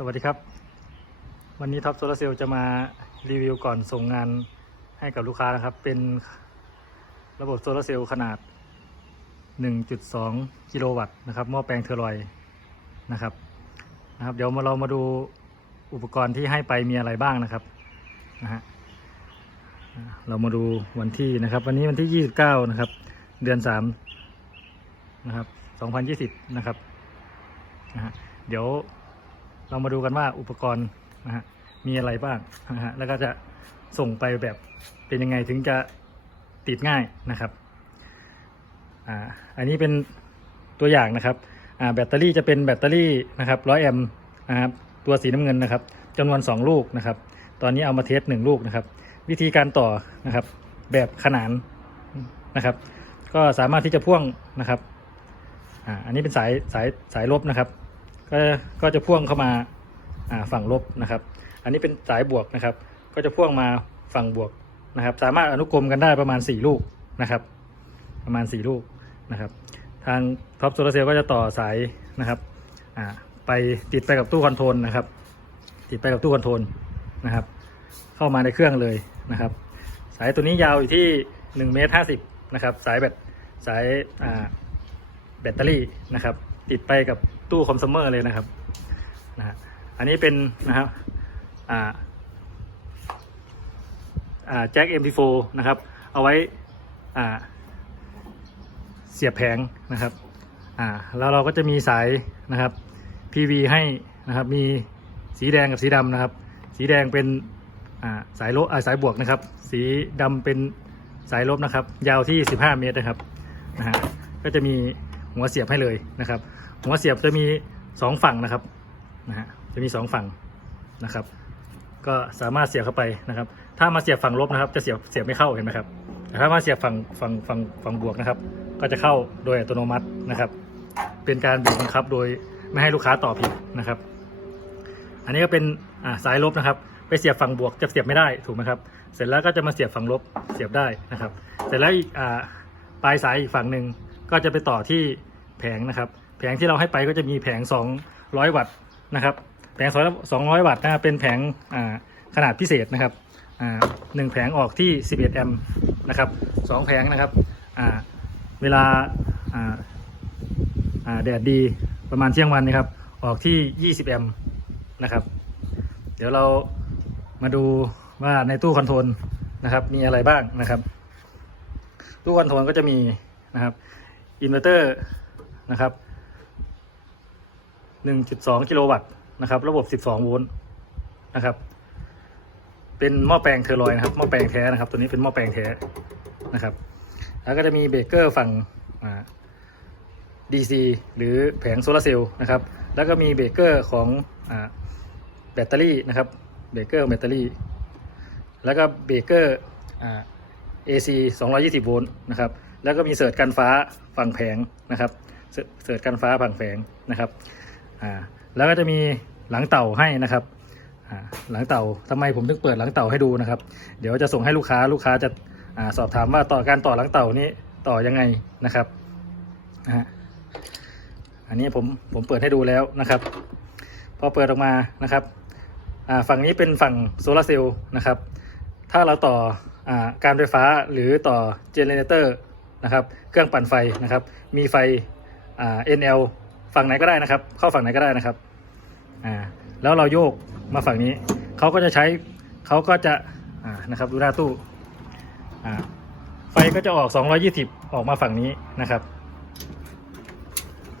สวัสดีครับ วันนี้ท็อปโซลาเซลล์จะมารีวิวก่อนส่งงานให้กับลูกค้านะครับ เป็นระบบโซลาเซลล์ขนาด 1.2 กิโลวัตต์นะครับหม้อแปลงเทอร์ลอยนะครับนะครับ เดี๋ยวมาเรามาดูอุปกรณ์ที่ให้ไปมีอะไรบ้างนะครับนะฮะเรามาดูวันที่นะครับ วันนี้วันที่ 29 นะครับ เดือน 3 นะครับ 2020 นะครับนะฮะเดี๋ยว เรามาดูกันว่าอุปกรณ์นะฮะมีอะไรบ้างนะฮะแล้วก็จะส่งไปแบบเป็นยังไงถึงจะติดง่ายนะครับอ่าอันนี้เป็นตัวอย่างนะครับอ่าแบตเตอรี่จะเป็นแบตเตอรี่นะครับร้อยแอมป์นะครับตัวสีน้ำเงินนะครับจำนวน 2 ลูกนะครับ ตอนนี้เอามาเทสหนึ่งลูกนะครับ วิธีการต่อนะครับ แบบขนานนะครับ ก็สามารถที่จะพ่วงนะครับอ่าอันนี้เป็นสายสายสายลบนะครับ ก็ก็จะพ่วงเข้ามาฝั่งลบนะครับ อันนี้เป็นสายบวกนะครับ ก็จะพ่วงมาฝั่งบวกนะครับ สามารถอนุกรมกันได้ประมาณ 4 ลูกนะครับ ประมาณ 4 ลูกนะครับ ทางท็อปโซลาเซลก็จะต่อสายนะครับไปติดไปกับตู้คอนโทรลนะครับ ติดไปกับตู้คอนโทรลนะครับ เข้ามาในเครื่องเลยนะครับ สายตัวนี้ยาวอยู่ที่1เมตร50นะครับ สายแบตสายแบตเตอรี่นะครับ ติดไปกับ ตู้คอม sumer เลยนะครับนะฮะอันนี้เป็นนะครับอ่าอ่าแจ็ค MP4 นะครับ เอาไว้อ่าเสียบแผงนะครับอ่าแล้วเราก็จะมีสายนะครับ PV ให้นะครับ มีสีแดงกับสีดำนะครับ สีแดงเป็นอ่าสายลบอ่าสายบวกนะครับ สีดำเป็นสายลบนะครับ ยาวที่ 15 เมตรนะครับนะฮะก็จะมีหัวเสียบให้เลยนะครับ หัวเสียบจะมีสองฝั่งนะครับนะฮะจะมีสองฝั่งนะครับ ก็สามารถเสียบเข้าไปนะครับ ถ้ามาเสียบฝั่งลบนะครับ จะเสียบเสียบไม่เข้าเห็นไหมครับแต่ถ้ามาเสียบฝั่งฝั่งฝั่งฝั่งบวกนะครับ ก็จะเข้าโดยอัตโนมัตินะครับ เป็นการบีบบังคับ โดยไม่ให้ลูกค้าต่อผิดนะครับ อันนี้ก็เป็นอ่าสายลบนะครับ ไปเสียบฝั่งบวกจะเสียบไม่ได้ถูกไหมครับ เสร็จแล้วก็จะมาเสียบฝั่งลบเสียบได้นะครับ เสร็จแล้วอีกอ่าปลายสายอีกฝั่งหนึ่งก็จะไปต่อที่แผงนะครับ แผงที่เราให้ไปก็จะมีแผง 200 วัตต์นะครับ แผง200 วัตต์นะเป็นแผงขนาดพิเศษนะครับอ่าหนึ่งแผงออกที่ 11 แอมป์นะครับสองแผงนะครับอ่าเวลาอ่าอ่าแดดดีประมาณเที่ยงวันนะครับ ออกที่ 20 แอมป์นะครับ เดี๋ยวเรามาดูว่าในตู้คอนโทรลนะครับ มีอะไรบ้างนะครับ ตู้คอนโทรลก็จะมีนะครับอินเวอร์เตอร์นะครับ 1.2 กิโลวัตต์นะครับ ระบบ 12 โวลต์นะครับ เป็นหม้อแปลงเทอร์ลอยนะครับ หม้อแปลงแท้นะครับ ตัวนี้เป็นหม้อแปลงแท้นะครับ แล้วก็จะมีเบรกเกอร์ฝั่ง DC หรือแผงโซลาร์เซลล์นะครับ แล้วก็มีเบรกเกอร์ของอแบตเตอรี่นะครับ เบรกเกอร์แบตเตอรี่ แล้วก็เบรกเกอร์อ่า AC 220 โวลต์นะครับ แล้วก็มีเสิร์ตกันฟ้าฝั่งแผงนะครับ เสิร์เสิร์ตกันฟ้าฝั่งแผงนะครับ อ่าแล้วก็จะมีหลังเต่าให้นะครับอ่าหลังเต่าทำไมผมถึงเปิดหลังเต่าให้ดูนะครับ เดี๋ยวจะส่งให้ลูกค้าลูกค้าจะอ่าสอบถามว่าต่อการต่อหลังเต่านี้ต่อยังไงนะครับนะฮะอันนี้ผมผมเปิดให้ดูแล้วนะครับ พอเปิดออกมานะครับอ่าฝั่งนี้เป็นฝั่งโซลาร์เซลล์นะครับ ถ้าเราต่ออาการไฟฟ้าหรือต่อเจเนเรเตอร์นะครับ เครื่องปั่นไฟนะครับ มีไฟอ่า NL ฝั่งไหนก็ได้นะครับ เข้าฝั่งไหนก็ได้นะครับอ่าแล้วเราโยกมาฝั่งนี้เขาก็จะใช้เขาก็จะอ่านะครับดูหน้าตู้อ่าไฟก็จะออก 220 ออกมาฝั่งนี้นะครับ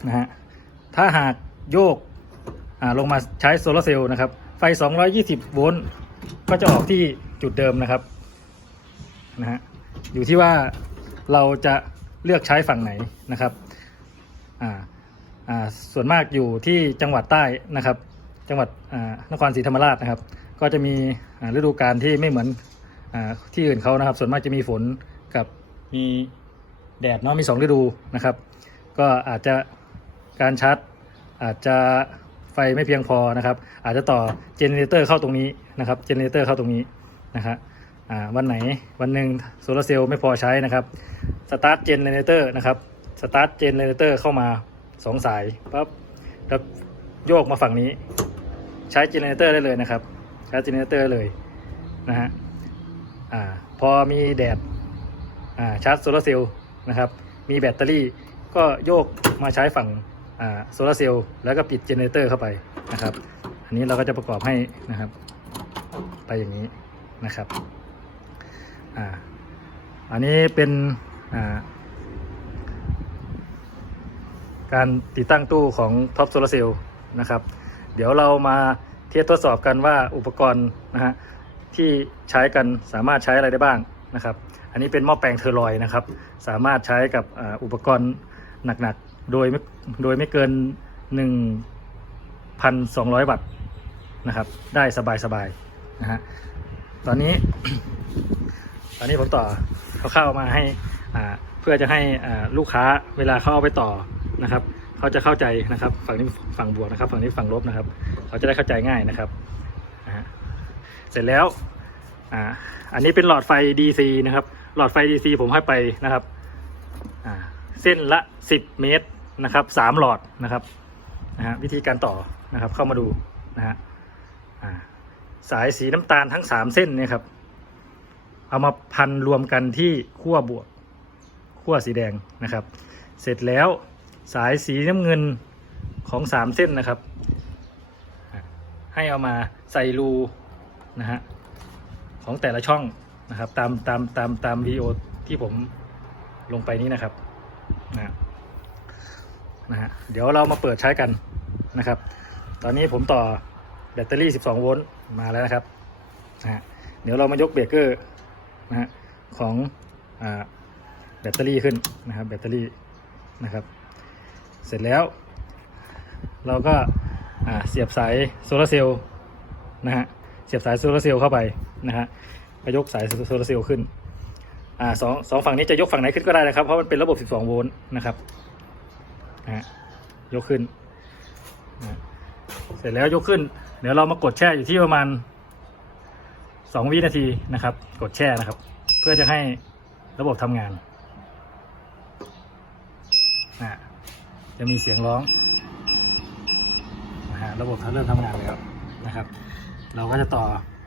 นะฮะถ้าหากโยกอ่าลงมาใช้โซลาร์เซลล์นะครับ ไฟ 220 โวลต์ก็จะออกที่จุดเดิมนะครับนะฮะอยู่ที่ว่าเราจะเลือกใช้ฝั่งไหนนะครับอ่า ส่วนมากอยู่ที่จังหวัดใต้นะครับ จังหวัดนครศรีธรรมราชนะครับ ก็จะมีฤดูกาลที่ไม่เหมือนอที่อื่นเขานะครับ ส่วนมากจะมีฝนกับมีแดดเนาะมีสองฤดูนะครับ ก็อาจจะการชาร์จอาจจะไฟไม่เพียงพอนะครับ อาจจะต่อเจเนเรเตอร์เข้าตรงนี้นะครับเจเนเรเตอร์เข้าตรงนี้นะครับวันไหนวันหนึ่งโซลาร์เซลล์ไม่พอใช้นะครับสตาร์ทเจเนเรเตอร์นะครับสตาร์ทเจเนเรเตอร์เข้ามา สองสายปั๊บแล้วโยกมาฝั่งนี้ ใช้เจเนเรเตอร์ได้เลยนะครับ ใช้เจเนเรเตอร์เลยนะฮะอ่าพอมีแดดอ่าชาร์จโซลาร์เซลล์นะครับ มีแบตเตอรี่ก็โยกมาใช้ฝั่งอ่าโซลาร์เซลล์แล้วก็ปิดเจเนเรเตอร์เข้าไปนะครับ อันนี้เราก็จะประกอบให้นะครับ ไปอย่างนี้นะครับอ่าอันนี้เป็นอ่า การติดตั้งตู้ของท็อปโซลาเซลล์นะครับ เดี๋ยวเรามาเทียบทดสอบกันว่าอุปกรณ์นะฮะที่ใช้กันสามารถใช้อะไรได้บ้างนะครับ อันนี้เป็นหม้อแปลงเทอร์ลอยนะครับ สามารถใช้กับอุปกรณ์หนักๆ โดยไม่โดยไม่เกิน 1,200 วัตต์นะครับ ได้สบายๆนะฮะ ตอนนี้ ตอนนี้ผมต่อเขาเข้ามาให้อ่าเพื่อจะให้ลูกค้าเวลาเขาเอาไปต่อ นะครับ เขาจะเข้าใจนะครับ ฝั่งนี้ฝั่งบวกนะครับ ฝั่งนี้ฝั่งลบนะครับ เขาจะได้เข้าใจง่ายนะครับเสร็จแล้วอ่าอันนี้เป็นหลอดไฟ DC นะครับ หลอดไฟ DC ผมให้ไปนะครับอ่าเส้นละ 10 เมตรนะครับสามหลอดนะครับนะฮะวิธีการต่อนะครับ เข้ามาดูนะฮะสายสีน้ำตาลทั้ง3เส้นเนี่ยครับ เอามาพันรวมกันที่ขั้วบวกขั้วสีแดงนะครับ เสร็จแล้ว สายสีน้ำเงินของสามเส้นนะครับ ให้เอามาใส่รูนะฮะของแต่ละช่องนะครับตามตามตามตามวีโอที่ผมลงไปนี้นะครับนะฮะนะฮะเดี๋ยวเรามาเปิดใช้กันนะครับ ตอนนี้ผมต่อแบตเตอรี่ 12 โวลต์มาแล้วนะครับนะฮะเดี๋ยวเรามายกเบรกเกอร์นะฮะของอาแบตเตอรี่ขึ้นนะครับแบตเตอรี่นะครับ เสร็จแล้ว เราก็เสียบสายโซลาร์เซลล์นะฮะเสียบสายโซลาร์เซลล์เข้าไปนะฮะก็ยกสายโซลาร์เซลล์ขึ้นอ่าสองสองฝั่งนี้จะยกฝั่งไหนขึ้นก็ได้นะครับ เพราะมันเป็นระบบ 12 โวลต์นะครับนะฮะยกขึ้นนะเสร็จแล้วยกขึ้น เดี๋ยวเรามากดแช่อยู่ที่ประมาณสองวินาทีนะครับ กดแช่นะครับ เพื่อจะให้ระบบทำงานนะ จะมีเสียงร้องนะฮะระบบเขาเริ่มทำงานแล้วนะครับ เราก็จะต่อ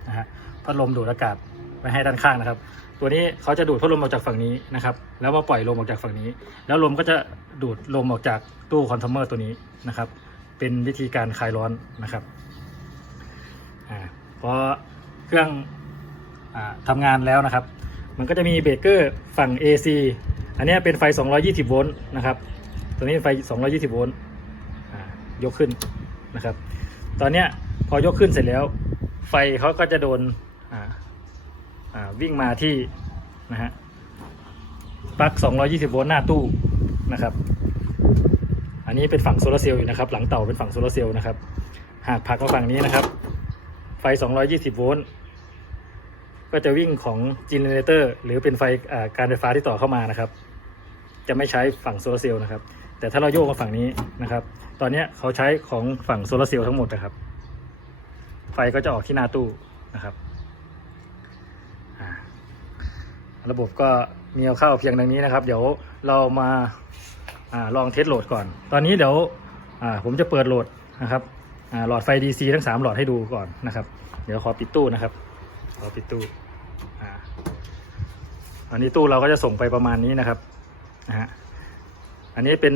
นะฮะพัดลมดูดอากาศไว้ให้ด้านข้างนะครับ ตัวนี้เขาจะดูดพัดลมออกจากฝั่งนี้นะครับ แล้วมาปล่อยลมออกจากฝั่งนี้ แล้วลมก็จะดูดลมออกจากตู้คอนเทนเมอร์ตัวนี้นะครับ เป็นวิธีการคลายร้อนนะครับอ่าพอเครื่องอ่าทำงานแล้วนะครับ มันก็จะมีเบรกเกอร์ฝั่ง AC อันนี้เป็นไฟ 220 โวลต์นะครับ ตัวนี้เป็นไฟ 220 โวลต์ยกขึ้นนะครับ ตอนเนี้ยพอยกขึ้นเสร็จแล้ว ไฟเขาก็จะโดนวิ่งมาที่นะฮะปลั๊ก 220 โวลต์หน้าตู้นะครับ อันนี้เป็นฝั่งโซลาร์เซลล์อยู่นะครับ หลังเต่าเป็นฝั่งโซลาร์เซลล์นะครับ หากผักมาฝั่งนี้นะครับ ไฟ 220 โวลต์ก็จะวิ่งของจีเนเรเตอร์หรือเป็นไฟการไฟฟ้าที่ต่อเข้ามานะครับ จะไม่ใช้ฝั่งโซลาร์เซลล์นะครับ แต่ถ้าเราโยกมาฝั่งนี้นะครับ ตอนนี้เขาใช้ของฝั่งโซลาร์เซลล์ทั้งหมดนะครับ ไฟก็จะออกที่หน้าตู้นะครับ ระบบก็มีเอาเข้าเพียงดังนี้นะครับ เดี๋ยวเรามาอลองเทสโหลดก่อน ตอนนี้เดี๋ยวผมจะเปิดโหลดนะครับหลอดไฟ DC ทั้ง 3 หลอดให้ดูก่อนนะครับ เดี๋ยวขอปิดตู้นะครับ ขอปิดตู้อันนี้ตู้เราก็จะส่งไปประมาณนี้นะครับนะฮะ อันนี้เป็น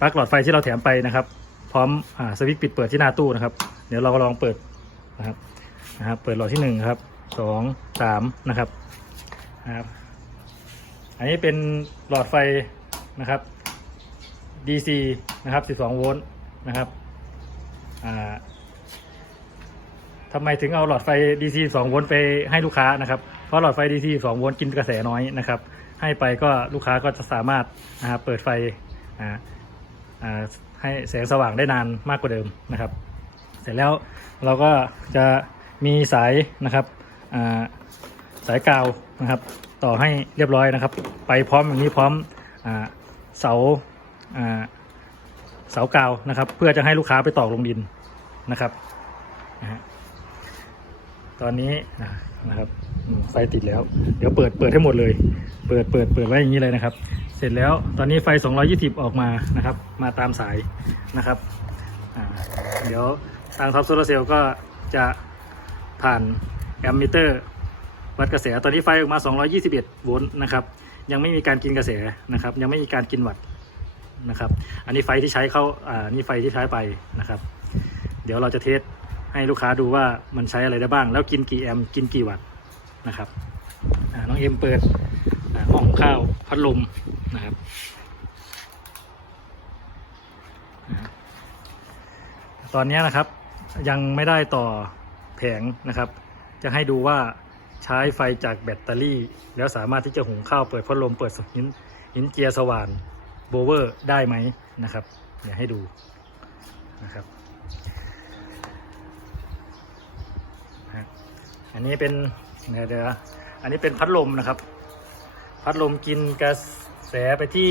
ปลั๊กหลอดไฟที่เราแถมไปนะครับ พร้อมอสวิตช์ปิดเปิดที่หน้าตู้นะครับ เดี๋ยวเราลองเปิดนะครับนะครับ เปิดหลอดที่หนึ่งครับสองสามนะครับนะครับ อันนี้เป็นหลอดไฟนะครับ DC นะครับ 12 โวลต์นะครับทำไมถึงเอาหลอดไฟ DC 2โวลต์ไปให้ลูกค้านะครับ เพราะหลอดไฟ DC 2โวลต์กินกระแสน้อยนะครับ ให้ไปก็ลูกค้าก็จะสามารถนะครับเปิดไฟให้แสงสว่างได้นานมากกว่าเดิมนะครับ เสร็จแล้วเราก็จะมีสายนะครับสายกาวนะครับ ต่อให้เรียบร้อยนะครับ ไปพร้อมอย่างนี้พร้อมเสาเสากาวนะครับ เพื่อจะให้ลูกค้าไปตอกลงดินนะครับนะฮะ ตอนนี้นะครับไฟติดแล้ว เดี๋ยวเปิดเปิดให้หมดเลย เปิดเปิดเปิดไว้อย่างนี้เลยนะครับ เสร็จแล้วตอนนี้ไฟ 220 ออกมานะครับ มาตามสายนะครับเดี๋ยวทางท็อปโซลาเซลล์ก็จะผ่านแอมมิเตอร์วัดกระแสตอนนี้ไฟออกมา 221 โวลต์นะครับ ยังไม่มีการกินกระแสนะครับ ยังไม่มีการกินวัตต์นะครับ อันนี้ไฟที่ใช้เข้าอ่านี่ไฟที่ใช้ไปนะครับ เดี๋ยวเราจะเทส ให้ลูกค้าดูว่ามันใช้อะไรได้บ้าง แล้วกินกี่แอมกินกี่วัตต์นะครับน้องเอ็มเปิดหม้อหุงข้าวพัดลมนะครับตอนนี้นะครับยังไม่ได้ต่อแผงนะครับ จะให้ดูว่าใช้ไฟจากแบตเตอรี่ แล้วสามารถที่จะหุงข้าวเปิดพัดลมเปิดหินหินเจียร์สว่านโบเวอร์ได้ไหมนะครับเดี๋ยวให้ดูนะครับฮะ อันนี้เป็นเดี๋ยวอันนี้เป็นพัดลมนะครับ พัดลมกินกระแสไปที่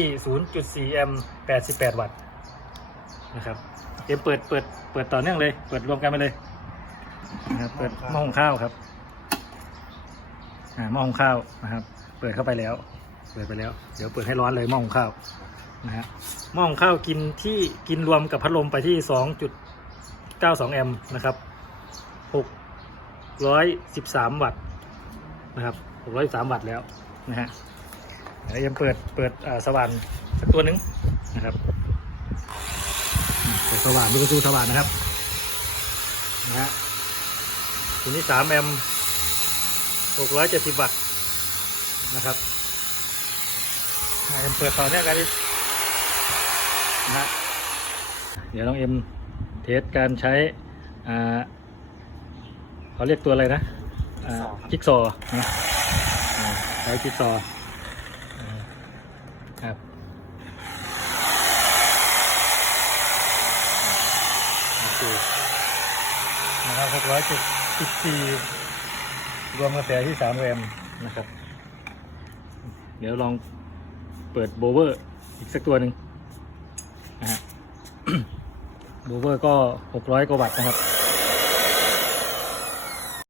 0.4 แอมป์ 88 วัตต์นะครับเดี๋ยวเปิดเปิดเปิดต่อเนื่องเลย เปิดรวมกันไปเลยนะครับเปิดหม้อหุงข้าวครับหม้อหุงข้าวนะครับ เปิดเข้าไปแล้ว เปิดไปแล้ว เดี๋ยวเปิดให้ร้อนเลยหม้อหุงข้าวนะฮะหม้อหุงข้าวกินที่กินรวมกับพัดลมไปที่ 2.92 แอมป์นะครับ6 613 วัตต์นะครับ 613 วัตต์แล้วนะฮะเดี๋ยวยังเปิดเปิดอ่าสว่านสักตัวหนึงนะครับเปิดสว่านดูประตูสว่านนะครับนะฮะตัวนี้สามแอมหกร้อยเจ็ดสิบวัตต์นะครับอ่าเอ็มเปิดต่อเนี่ยกันดินะฮะเดี๋ยวน้องเอ็มเทสการใช้อ่า เขาเรียกตัวอะไรนะอ่าจิ๊กซอว์นะอ่าใช้จิ๊กซอว์อ่าครับโอเคนะครับหกร้อยจุดสิบสี่รวมกระแสที่สามแรมนะครับ เดี๋ยวลองเปิดโบเวอร์อีกสักตัวหนึ่งนะฮะโบเวอร์ก็หกร้อยกว่าวัตต์นะครับ